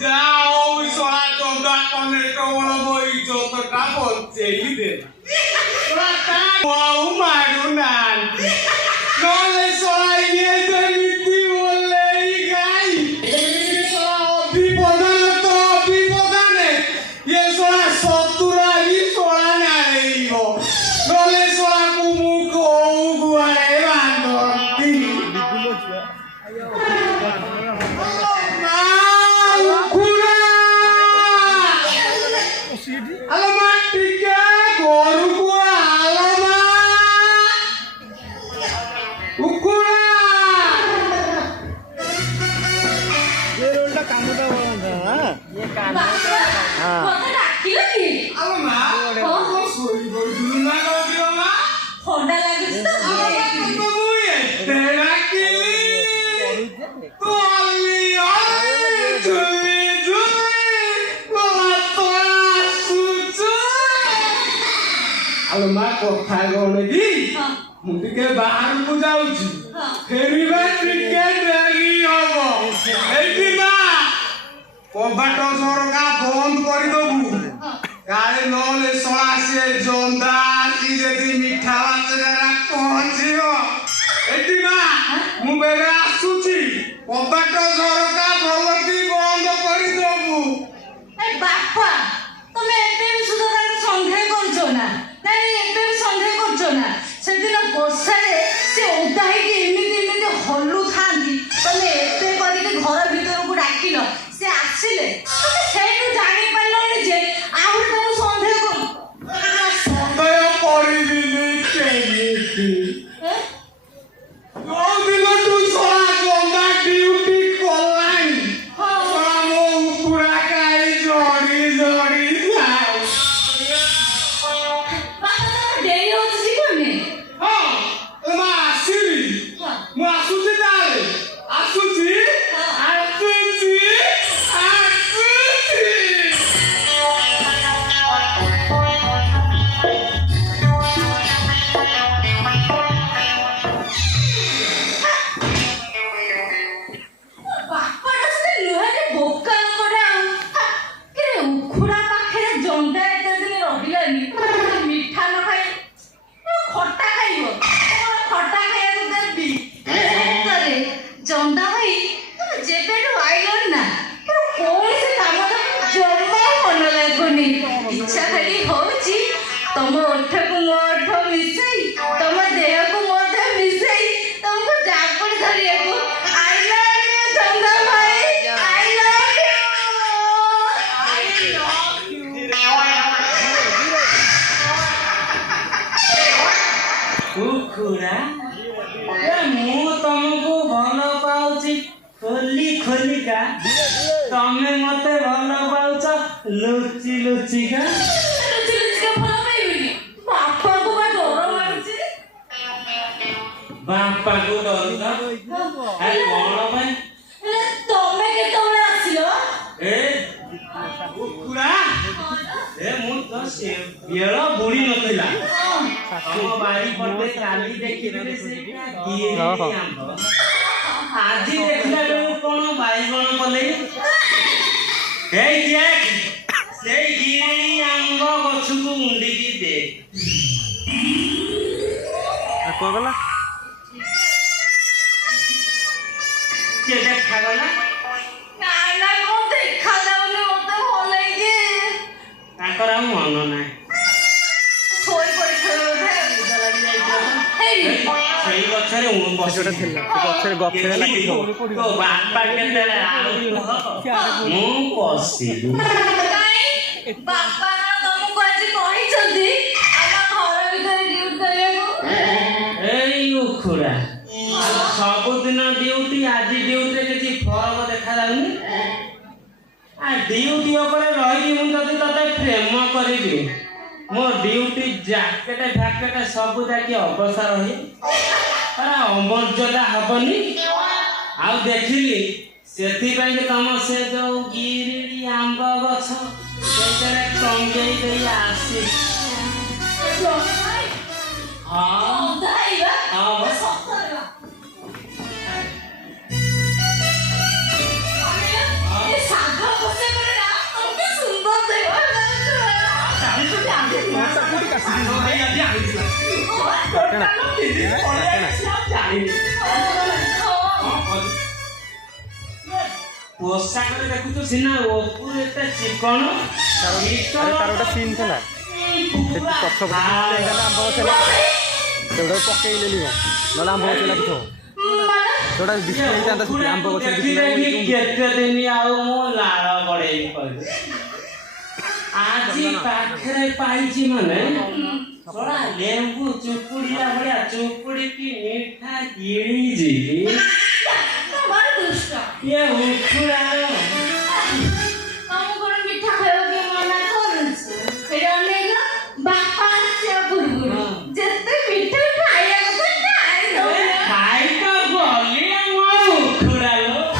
Jauh soal coba konek boy joto kapot jadi deh. Rata mau madunan. Nole soal ini jadi mulai gai. Ini soal bipodan ye soal sotura ini soal naivo. Nole soal kumuko gua bandor. Alamat tiga guru gua alamat ukuran ये रोलটা কামুটা বন্ধা ये কান কত ডাকি লাগি alamat oh sorry dulu na kau bilang mah ঠান্ডা লাগিছে তো alamat itu gue terakili tuh ali juli alamat kok kagak lagi mungkin ke bahan ku jauh feriba tiket lagi apa এই মা কবাট সরকা বন্ধ করে দেবু কালে নলে সলাসে জন্দা কি যদি মিঠা বাচ্চারা পৌঁছিব এই মা মু বেলে আসুছি কবাট সরকা ভলকি বন্ধ করে দেবু এই বাপ্পা তুমি এতে শুধু তাকে সন্দেহ করছো না নাই এতে সন্দেহ করছো না সেদিন বর্ষারে সে ওদা হইকি এমিতি হলু থাকি তুমি এতে করিকি ঘর ভিতরକୁ ডাকিল সে আসিলে তুমি সেইটু জানি পারলনি যে আহুরি তুমি সন্দেহ করো সন্দেহ করিবিনি কেমিতি দিন তুই সরা জন্দা ডিউটি করলাই মো পুরা কাই জড়ি জড়ি যাও বাবা দেরি হচ্ছে কোনে হ্যাঁ মা আসিবি মু আসুছি তাহলে আসুছি আসুছি আসুছি ବାପାଟା ସେ ଲୁହାରେ ବୋକା ଲୋକଟା ଆଉ କି ଉଖୁଡ଼ା ପାଖରେ ଜନ୍ଦା ଏତେ ଦିନ ରହିଲାନି ମିଠା ନ ଖାଇ ଖଟା ଖାଇବ ଖଟା ଖାଇବାକୁ ଦେବି ସତରେ ଜନ୍ଦା ଭାଇ ତମେ ଯେବେଠୁ ଆଇଲଣି ନା କୌଣସି କାମଟା ଜମା ମନ ଲାଗୁନି ଇଚ୍ଛା ଖାଲି ହଉଛି ତମ ଓଠକୁ ମୋ ଓଠ ମିଶେଇ ତମ ଦେହକୁ ମୋ ଦେହ ମିଶେଇ ତମକୁ ଜାବୁଡ଼ି ଧରିବାକୁ I love you ଜନ୍ଦା ଭାଇ I love you କୁକୁଡ଼ା ମୁଁ ତମକୁ ଭଲ ପାଉଛି ଖୋଲି ଖୋଲିକା ତମେ ମତେ ଭଲ ପାଉଛ ଲୁଚି ଲୁଚିକା ଲୁଚି ଲୁଚିକା ଭଲ ପାଇବିନି ବାପାକୁ ବା ଡର ମାରୁଛି ବାପାକୁ ଡରୁଛ ଆରେ କଣ ପାଇଁ ହେଲେ ତମେ କେତେବେଳେ ଆସିଲ ଏ କୁକୁଡ଼ା ଏ ମୁଁ ତ ସେ ବେଳ ବୁଡ଼ି ନଥିଲା ଆମ ବାଡ଼ି ପଟେ କାଲି ଦେଖିଥିଲେ ସେଇଟା ଗିରି ଆମ୍ବ ଆଜି ଦେଖିଲା ବେଳକୁ କଣ ବାଇଗଣ କଲେ ଏଇ ଦେଖ ସେଇ ଗିରି ଆମ୍ବ ଗଛକୁ ମୁଣ୍ଡିକି ଦେ କଣ କଲା କିଏ ଦେଖାଗଲା ନା ନା କଣ ଦେଖାଯାଉନି ମତେ ଭଲ ଲାଗେ ତାଙ୍କର ଆଉ ମନ ନାହିଁ ଶୋଇ ପଡ଼ିଥିବ ସେଇ ଗଛରେ ସେଟା ଥିଲା ସେ ଗଛରେ ଗଛରେ ଲାଗିଥିବ ତୋ ବାପା କେତେବେଳେ ଆଉ ମୁଁ ପଶିଲି କାଇଁ ବାପା ତମକୁ ଆଜି କହିଛନ୍ତି ଆମ ଘର ଭିତରେ ଡ୍ୟୁଟି କରିବାକୁ ଏଇ ଉଖୁଡ଼ା ସବୁଦିନ ଡ୍ୟୁଟି ଆଜି ଡ୍ୟୁଟିରେ କିଛି ଫରକ ଦେଖାଯାଉନି ଆ ଡ୍ୟୁଟି ଉପରେ ରହିକି ମୁଁ ଯଦି ତତେ ପ୍ରେମ କରିବି ମୋ ଡ୍ୟୁଟି ଜ୍ୟାକେଟ ଫ୍ୟାକେଟ ସବୁ ଯାକି ଅବସର ହେଇ ଅମର୍ଯ୍ୟାଦା ହବନି ଆଉ ଦେଖିଲି ସେଥିପାଇଁ କି ତମ ସେ ଯୋଉ ଗିରି ଆମ୍ବ ଗଛ ସେଇଟାରେ ଟଙ୍ଗେଇ ଦେଇ ଆସି ହଁ ସତରେ କାଟଣା ପୋଷାକରେ ଦେଖୁଛୁ ସିନା ଉପରୁ ଏତେ ଚିକଣ ଆରେ ତାର ଗୋଟେ ସିନ୍ ଥିଲା ସେଠି ପଛ ପଟେ ଆମ୍ବ ଗଛ ହେଲା ସେଗୁଡ଼ା ପକେଇଲେନି ନହେଲେ ଆମ୍ବ ଗଛ ଲାଗିଥିବ ଯୋଉଟା ବିକ୍ରି ହେଇଥାନ୍ତା ସେଠି ଆମ୍ବ ଗଛ କେତେ ଦିନ ଆଉ ମୁଁ ଲାଳ ଗଡେଇବି କହିବି ଆଜି ପାଖରେ ପାଇଛି ମାନେ ଶଳା ଲେମ୍ବୁ ଚୁପୁଡିଲା ଭଳିଆ ଚୁପୁଡିକି ମିଠା ଗିଳିଛି ଇଏ ଉଠୁଳାର ଖାଇତ ଗଲି ମୋ ଉଠୁଳାର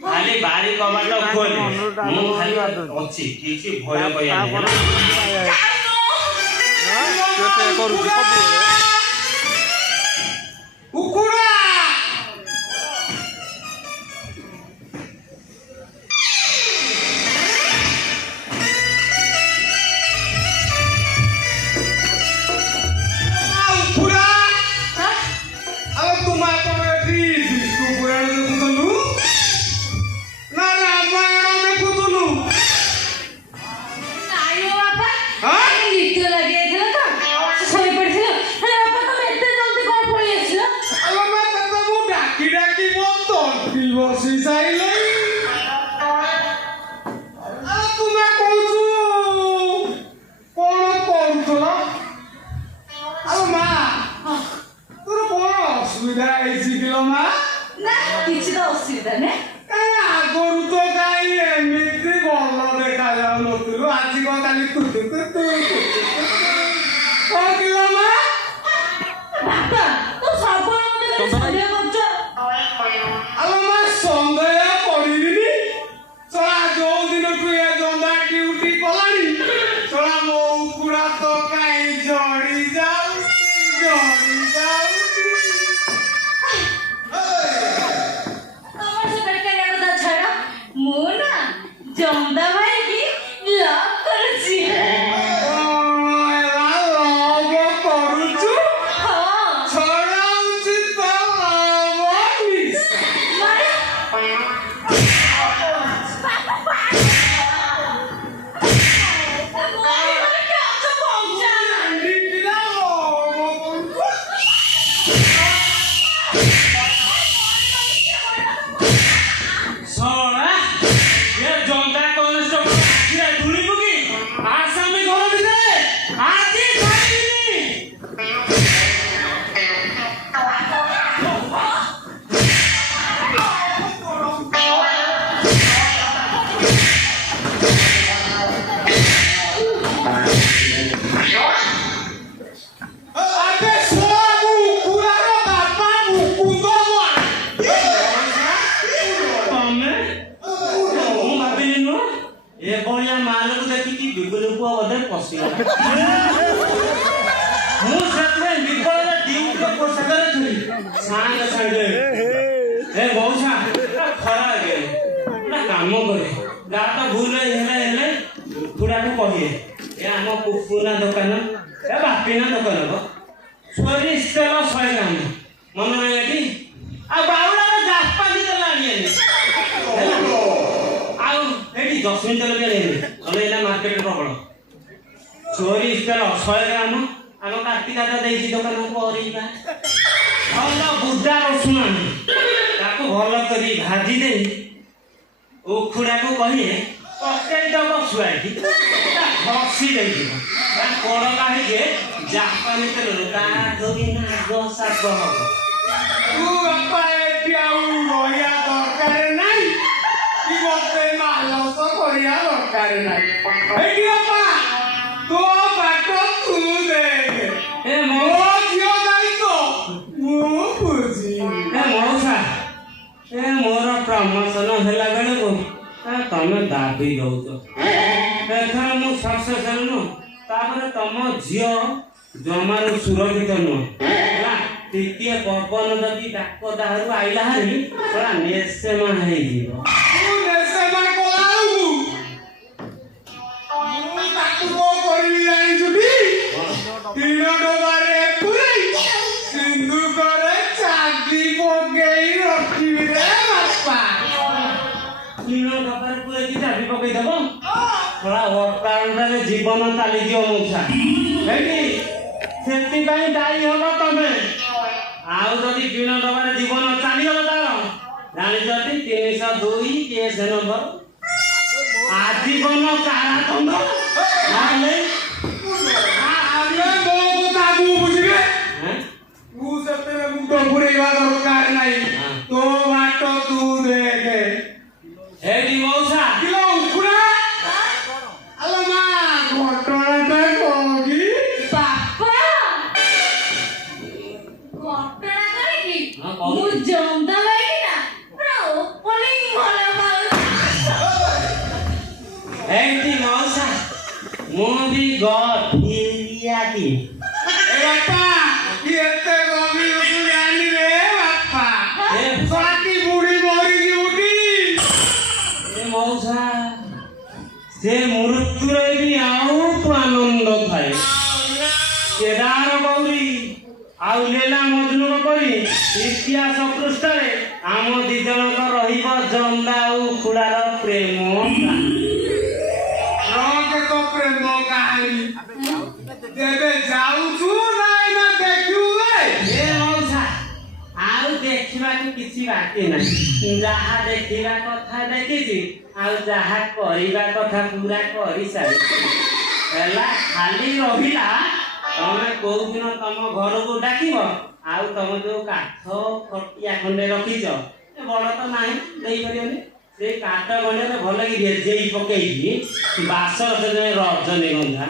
ଖାଲି ବାରି କବାଟ ଖୋଲେ ମୁଁ ଖାଲି ଅଛି କିଛି ଭୟ କରୁଛି କରୁ ବାଳକୁ ଦେଖିକି ବିପୁଲ ପୁଅ ବୋଧେ ପଶିଗଲା ମୁଁ ସେଥିପାଇଁ ବିପଳରେ ଡିଉଟିର ପୋଷାକରେ ଥିଲି ସାଙ୍ଗେ ସାଙ୍ଗେ ଏ ମଉସା ଖରା ଆଗେ ଗୋଟେ କାମ କରେ ଗାଁ ତ ଭୁଲ ହେଲେ ଉଖୁଡ଼ାକୁ କହିବେ ଏ ଆମ ପୁପୁନା ଦୋକାନ ଏ ବାପିନା ଦୋକାନ ସୋରିଷ ତେଲ 100 ଗ୍ରାମ ମନେ ନାହିଁ ଏଠି ଆଉ ବାଉଳାର ଜାପାନି ତେଲ ଆଣିବେନି ଆଉ ଏଠି ଜସ୍ମିନ ତେଲ ବି ଆଣିବେନି ନହେଲେ ଏଇଟା ମାର୍କେଟରେ ପ୍ରବଳ ସୋରିଷ ତେଲ 100 ଗ୍ରାମ ଆମ କାର୍ତ୍ତିକାଟା ଦେଇଛି ଦୋକାନକୁ ପରିବା ଭଲ ବୁଦା ରସୁଣ ଆଣି ତାକୁ ଭଲ କରି ଭାଜି ଦେଇ ଉଖୁଡ଼ାକୁ କହିଲେ ପକେଇ ଦବ ଶୁଆଇକି ଖସି ଦେଇଯିବ ତା କଡ଼କା ହେଇକି ଜାପାନି ତେଲରୁ ତା ଧରି ନାଗ ସାପ ହବ ତୁ ବାପା ଏଠି ଆଉ ରହିବା ଦରକାର ନାହିଁ କି ମତେ ମାଲସ କରିବା ଦରକାର ନାହିଁ ଏଠି ବାପା ତୋ ବାଟ ତୁ ଦେଖେ ଏ ମୋ ଝିଅ ଦାୟିତ୍ୱ ମୁଁ ବୁଝି ଏ ମଉସା ଏ ମୋର ପ୍ରମୋସନ ହେଲା ବେଳକୁ ତମେ ଦାବି ଦଉଛ ଏଥର ମୁଁ ସକ୍ସେସ୍ ହେଲୁ ତାପରେ ତମ ଝିଅ ଜମାରୁ ସୁରକ୍ଷିତ ନୁହଁ ହେଲା ଟିକିଏ ପବନ ଯଦି ଡାକ ଦାହରୁ ଆଇଲା ହାରି ପୁରା ନେସେମା ହେଇଯିବ ତୁ ନେସେମା କଲାଉକୁ ମୁଁ ତାକୁ କଣ କରିବି ଜାଣିଛୁ ଟି 3 ଡବାରେ ପୁରେଇ ସିନ୍ଦୁକରେ ଚାବି ପକେଇ ରଖିବି ରେ ବାପା ଟିଣ ଡବାରେ ପୁରେଇକି ଚାବି ପକେଇଦବ ପୁରା ଅକାରଣରେ ଜୀବନ ଚାଲିଯିବ ମଉସା ହେଇଟି ସେଥିପାଇଁ ଦାୟୀ ହବ ତମେ ଆଉ ଯଦି ଟିଣ ଡବାରେ ଜୀବନ ଚାଲିଗଲା ତାର ଜାଣିଛନ୍ତି 302 କେସ୍ ନମ୍ବର ଆଜୀବନ କାରାଦଣ୍ଡ ନହେଲେ ଆରେ ମୋ କଥା ମୁଁ ବୁଝିବେ ତୁ ସେଥିରେ ମୁଣ୍ଡ ପୁରେଇବା ଦରକାର ନାହିଁ ତୋ ବାଟ ତୁ ଦେଖେ ହେଇଟି ମଉସା କିଲୋ ଉଖୁଡ଼ା ଆଲୋ ମା ଘଟଣାଟା କଣ କି ବାପା ଘଟଣା କରିକି ହଁ, କହୁନ। ମୁଁ ଜନ୍ଦା ଲାଗିନା ପୁରା ଓପନିଂ ଭଲ ହେଇଟି ମଉସା ମୁଁ ବି ଗଠିଆଟି ଏ ବାପା କି ଏତେ ଗଭୀର ତୁ ଜାଣି ରେ ବାପା ଏ ସାକି ବୁଢୀ ମରିଛି ଉଠି ଏ ମଉସା ସେ ମୃତ୍ୟୁରେ ବି ଆଉ ଆନନ୍ଦ ଥାଏ କେଦାର ଗୌରୀ ଆଉ ଲୀଳା ମଜନୁର ପରି ଇତିହାସ ପୃଷ୍ଠରେ ଆମ ଦି ଜଣଙ୍କ ରହିବ ଜନ୍ଦା ଆଉ ଉଖୁଡ଼ାର ପ୍ରେମ ରକେ ତ ପ୍ରେମ କାହାଣୀ ତେବେ ଯାଉଛୁ ନାଇଁ ନା ଦେଖିବୁ ବେ ଏ ମଉସା ଆଉ ଦେଖିବାକୁ କିଛି ବାକି ନାହିଁ ଯାହା ଦେଖିବା କଥା ଦେଖିଛି ଆଉ ଯାହା କରିବା କଥା ପୁରା କରିସାରିଛି ହେଲା ଖାଲି ରହିଲା ତମେ କୋଉ ଦିନ ତମ ଘରକୁ ଡାକିବ ଆଉ ତମେ ଯୋଉ କାଠ ଖଟିଆ ଖଣ୍ଡେ ରଖିଛ ଏ ବଡ଼ ତ ନାହିଁ ଦେଇପାରିବନି ସେଇ କାଠ ଖଣ୍ଡରେ ଭଲ କି ଭେଜେଇ ପକେଇକି ବାସର ସେ ରଜନୀଗନ୍ଧା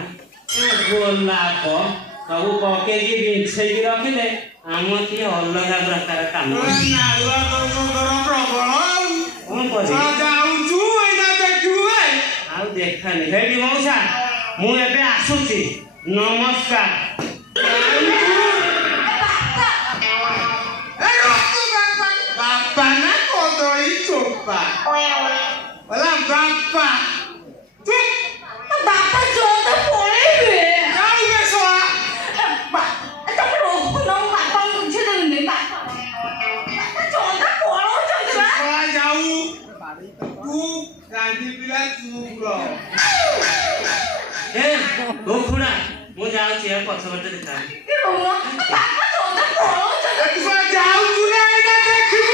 ଗୋଲାପ ସବୁ ପକେଇକି ବିଛେଇକି ରଖିଲେ ଆମ ଟିକେ ଅଲଗା ପ୍ରକାର କାମ ନାଳୁଆ ତୋର ପ୍ରବଳ କଣ କରିବି ଯାଉଛୁ ଏଇଟା ଦେଖିବୁ ବେ ଆଉ ଦେଖାନି ହେଇଟି ମଉସା ମୁଁ ଏବେ ଆସୁଛି ନମସ୍କାର ଏ ରଖୁ ବାପା ବାପା ନା କଦଳୀ ଚୋପା ହେଲା ବାପା ତୁ ବାପା ଜନ୍ଦା ପଳେଇବେ ଯାଉ ବେ ଶଳା ତମେ ରହୁନ ମୁଁ ବାପାଙ୍କୁ ବୁଝେଇଦେବିନି ବାପା ଜନ୍ଦା ପଳଉଛନ୍ତି ବା ଶଳା ଯାଉ ତୁ ଗାନ୍ଧୀ ପିଲା ଚୁପ ରହ ଏ ଉଖୁଡ଼ା ମୁଁ ଯାଉଛି ଏ ପଛପଟେ ଦେଖା ରହୁନ ବାପା ଜନ୍ଦା ପଳଉଛନ୍ତି ଏ ତୁ ଶଳା ଯାଉଛୁ ନା ଏଇଟା ଦେଖିବୁ